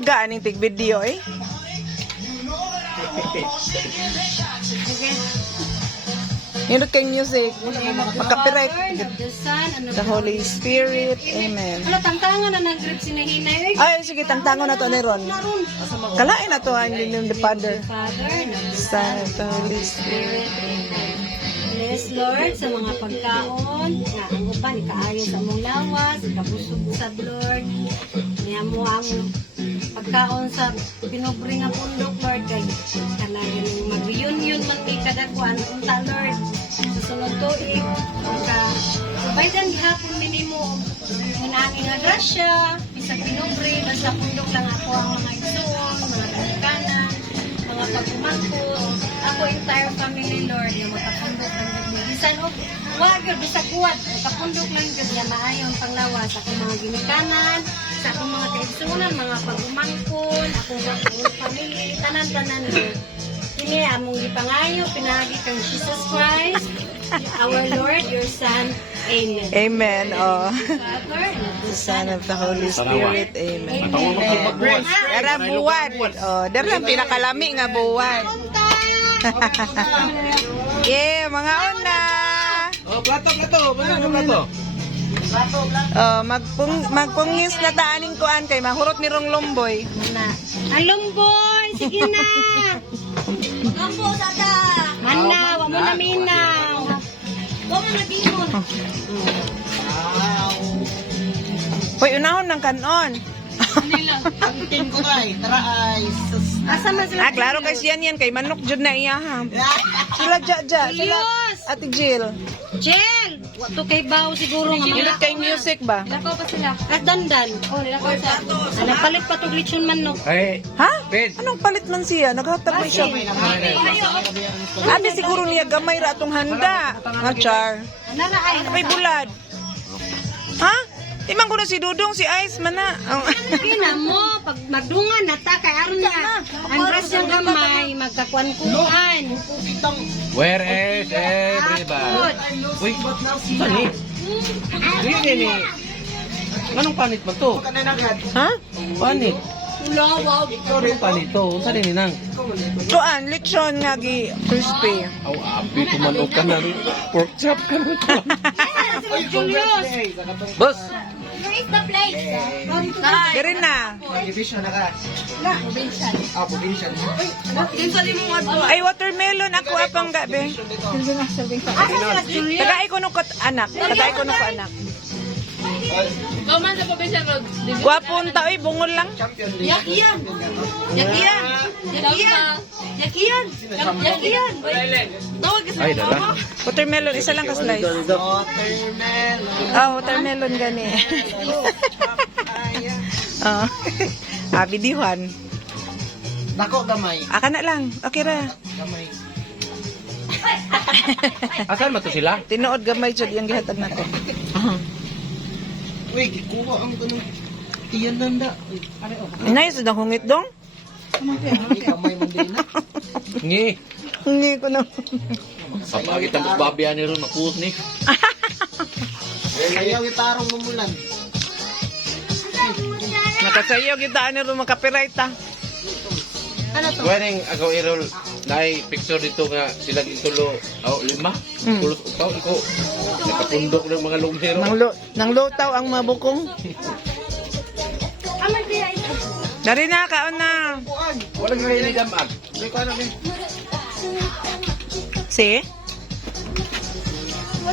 Dagga aning tig video eh. Yun kay music. Makapiright. The Holy Spirit. Amen. Ano, tangtangan na nag-grip sinahinay. Ay, sige, tangtangon na to ni Ron. Kalain na to, ang name the Father. Son of the Holy Spirit. Amen. Bless Lord sa mga pagkaon nga ang uban ikaayo sa among lawas, ikabusog sa Lord. Niya mo ang pagkaon sa pinubre nga pundok Lord kay kanang mag-reunion man kay kadagwan unta Lord. Sa sunod tuig ka baydan gihapon minimo ang nga grasya bisag pinubre basta pundok lang ako ang mga igsoon, mga kanikanan, mga pagumangkon, ako entire family Lord yung makapundok lang bisan og wag gyud bisag kuwat makapundok lang gyud nga maayo ang panglawas sa akong mga ginikanan sa akong mga kaigsunan, mga pagumangkon, akong family tanan-tanan kini among gipangayo pinagi kang Jesus Christ our Lord your Son. Amen. Amen. Oh. Father, The Son of the Holy Spirit. Amen. Amen. Dara buwan. Oh, dara ang pinakalami nga buwan. Yeah, mga una. Oh, plato. Ano plato? Oh, magpungis na taaning kuan kay mahurot ni Rong Lomboy. Na. Ang lumboy, sige na. Lumbo sada. Manaw, mo na minaw. Mo na bihon. Hoy, unahon ng kanon. Ang ko kay, tara ay. Asa man sila? Klaro kay siyan yan kay manok jud na iya ha. Sila ja. Julius! Ate Jill. Jill! Wato kay baw siguro nga Dili mga. kay music ba? Nilakaw pa sila. At dandan. Oh, nilakaw sa. Ano, palit pa tog lechon manok. Ay, Ha? Ben. Anong palit man siya? Naghatag man siya. Ate siguro niya gamay ra atong handa. Nga char. Nara ay. May bulad. Ha? Imang ko na si Dudong, si Ice man na. Kina mo, pag magdungan na ta, kay aron nga. Ang grasya gamay, magkakuan-kuan. Where is everybody? Uy, tani. Hindi. Anong panit ba to? Ha? Panit. Wow. Anong panit to? Unsa din ninang? Tuan, lechon nga gi crispy. Aw, abi tumanok ka na. Pork chop ka na. Julius. Boss. Where is the place? Diri na. Ay, watermelon ako apang gabi. Asa sila Julius? Tagay ko nung anak. Kauman sa Provincial Road. Gwapon ta, oy, bungol lang. Yakiyan. Tawag ka sa Ay, dala. Watermelon, isa lang ka slice. Watermelon gani. Bidihan. Dako gamay. Aka na lang. Okay ra. Gamay. Asan ba to sila? Tinuod gamay jud yung gihatag natin. Uy, gikuha ang kuno. Tiyan nanda. Inay sa hungit dong. Gamay mo din na. Ngi. Hindi ko na. Papakita mo babiyan ni ron mapus ni. Ayaw itarong mumulan. Nakasayaw kita ni ro makapiright ta. Pwedeng ako irol dahil picture dito nga sila itulo lima. Tulos utaw iko. Nakapundok ng mga lumhero. Nang lutaw ang mabukong. Dari na kaon na. Walang nilidamag. Si?